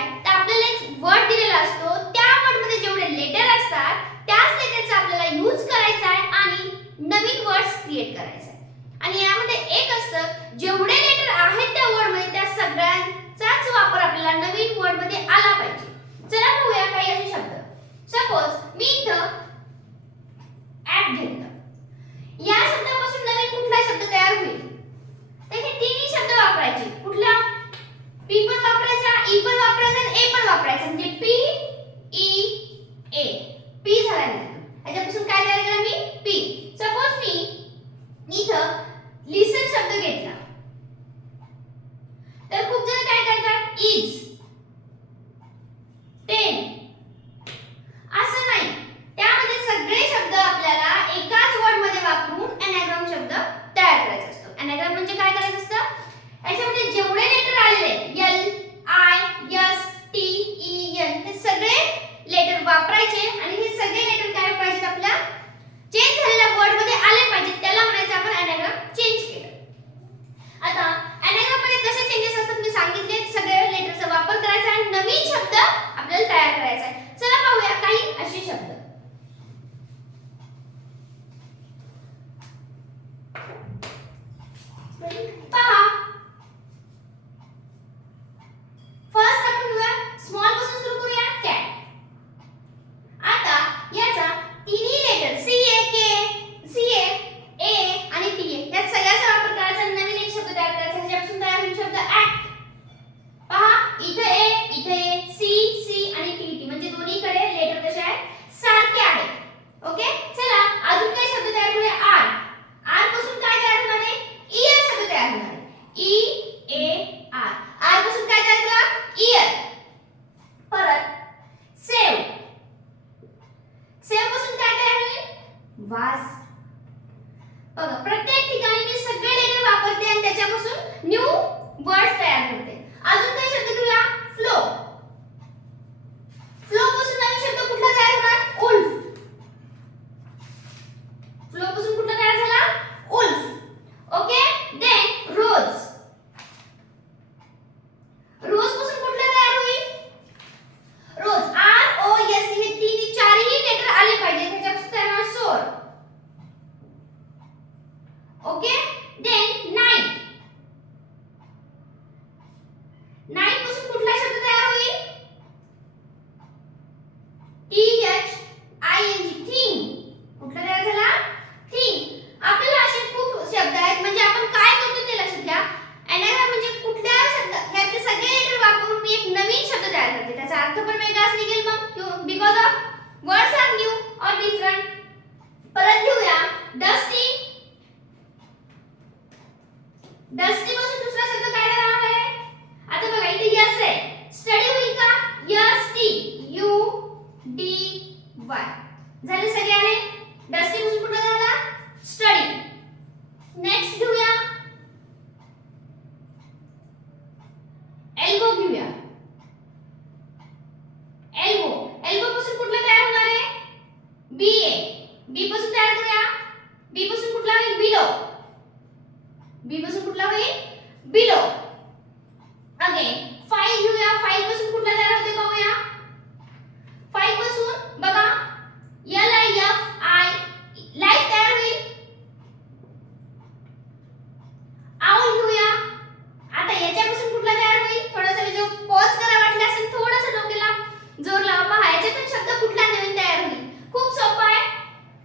काय तर आपल्याला एक वर्ड दिलेला असतो, त्या वर्ड मध्ये जेवढे लेटर असतात त्याच लेटरचा आपल्याला यूज करायचा आहे आणि नवीन वर्ड्स क्रिएट करायचे आहे. आणि यामध्ये एक असतं, जेवढे लेटर आहेत त्या वर्ड मध्ये त्या सगळ्यांचाच वापर आपल्याला नवीन वर्ड मध्ये आला पाहिजे. चला पाहूया काही असे शब्द. सपोज मी इथं ॲट घेतलं, या शब्दापासून नवीन कुठला शब्द तयार होईल तर हे तिन्ही शब्द वापरायचे. कुठला? पी पण वापरायचा, ई पण वापरायचा आणि ए पण वापरायचा. म्हणजे पी ई ए. पी झाला. याच्यापासून काय तयार केलं मी? पी. सपोज मी इथं लिसन शब्द घेतला तर खूप जण काय करतात? इज, टेन असं नाही. त्यामध्ये सगळे शब्द आपल्याला एकाच वर्ड मध्ये वापरून एनाग्राम शब्द तयार करायचा असतो. एनाग्राम म्हणजे काय करायचं असतं? याच्यामध्ये जेवढे लेटर आलेले L, I, S, T, E, N हे सगळे लेटर वापरायचे आणि हे सगळे लेटर काय पाहिजेत? आपल्या चेंज झालेल्या वर्ड मध्ये आले पाहिजेत. त्याला म्हणायचं आपण एनाग्राम चेंज केलं. आता एनाग्राम मध्ये कसे चेंजेस असतात मी सांगितले. सगळे लेटरचा वापर करायचा आणि नवीन शब्द आपल्याला तयार करायचा आहे. चला पाहूया काही असे शब्द. पहा, फर्स्ट आपण घेऊया स्मॉल पासून सुरू करूया. कॅट. आता याचा तिन्ही लेटर सी ए के, सी ए ए आणि टी ए या सगळ्याचा वापर करायचा आणि नवीन एक शब्द तयार करायचा. ह्याच्यापासून तयार होईल शब्द ॲट. पहा, इथे ए, इथे ए, सी सी आणि टी टी म्हणजे दोन्हीकडे लेटर कसे आहेत? सारखे आहेत. ओके. चला अजून काही शब्द तयार करूया. आर. आर पासून काय तयार होणार आहे? इयर शब्द तयार होणार आहे. E A R. आर पासून काय तयार केला? इयर. परत सेव. सेव पासून काय तयार होईल? वाज. बघा, प्रत्येक ठिकाणी मी सगळे लेटर वापरते आणि त्याच्यापासून न्यू वर्ड्स तयार करते. अजून काही शब्द घेऊया. फ्लो. फ्लो पासून नवीन शब्द कुठला तयार होणार? उल्फ. फ्लो पासून कुठला तयार झाला? Wolf. Okay. Then rose. Rose पासून कुठला तयार होईल? रोज. आर ओ एस हे तीन चारही लेटर आले पाहिजे. त्याच्यापासून तयार होणार सोर. ओके. Then night. नाईट पासून कुठला शब्द तयार होईल? T H I N G. Thing. कुठला तयार झाला? थिंग. आपल्याला असे खूप शब्द आहेत. म्हणजे आपण काय करतो ते लक्षात घ्या. एनाग्राम म्हणजे कुठल्या शब्द यातले सगळे लेटर वापरून मी एक नवीन शब्द तयार करते. त्याचा अर्थ पण वेगळाच निघेल मग, because of words are new और डिफरंट. परत घेऊया डस्टी. डस्टी पासून दुसरा शब्द काय तयार आहे? आता बघा इथे यस आहे. स्टडी होईल का? Yes T U D Y. झाले सगळे आले. डस्टी पासून कुठला झाला? स्टडी. नेक्स्ट घेऊया एल्बो. घेऊया एल्बो. एल्बो पासून कुठला तयार होणार आहे? बी ए. बी पासून तयार करूया. बी पासून कुठला होईल? बिलो. बी पासून कुठला होईल? बिलो. अगेन फाइल घेऊया. फाइल पासून कुठला तयार होते पाहूया. फाइल पासून बघा L I F I life तयार होईल. आउल घेऊया. आता याच्यापासून कुठला तयार होईल? थोडासा व्हिडिओ पॉज करा, वाटलं असेल थोडासा डोक्याला जोर लावा. पहा याच्यातून शब्द कुठला नवीन तयार होईल? खूप सोपा आहे.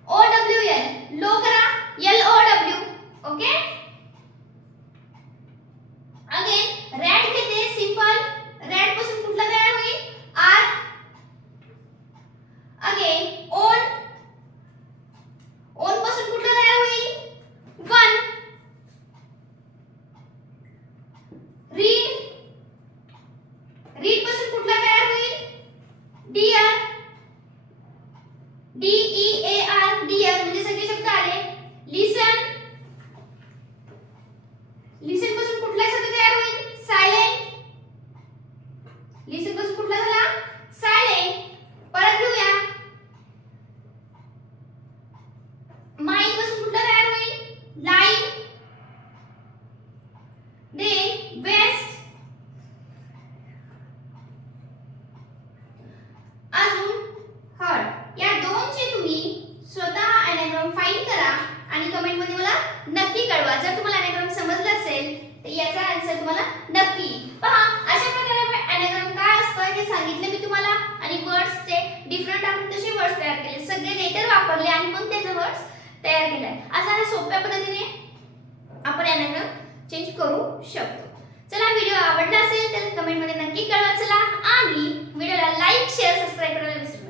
O W L. लो करा. L O W. Okay. Again red घेते. सिंपल. रेड पासून कुठला तयार होईल? आर. Again on. ओन पासून कुठला तयार होईल? वन. रीड. रीड पासून कुठला तयार होईल? Dear. D E A R. Dear म्हणजे सगळे शब्द आले. लिसन. लिसन पासून कुठला शब्द तयार होईल? सायलेंट. लिसन पासून कुठला झाला? सायलेंट. परत घेऊया माइंड पासून कुठला तयार होईल? लाईन. Then west. तयार केलाय. अशा सोप्या पद्धतीने आपण anagram चेंज करू शकतो. चला, व्हिडिओ आवडला असेल तर कमेंट मध्ये नक्की कळवा. चला, आणि व्हिडिओला लाईक शेअर सबस्क्राइब करायला विसरू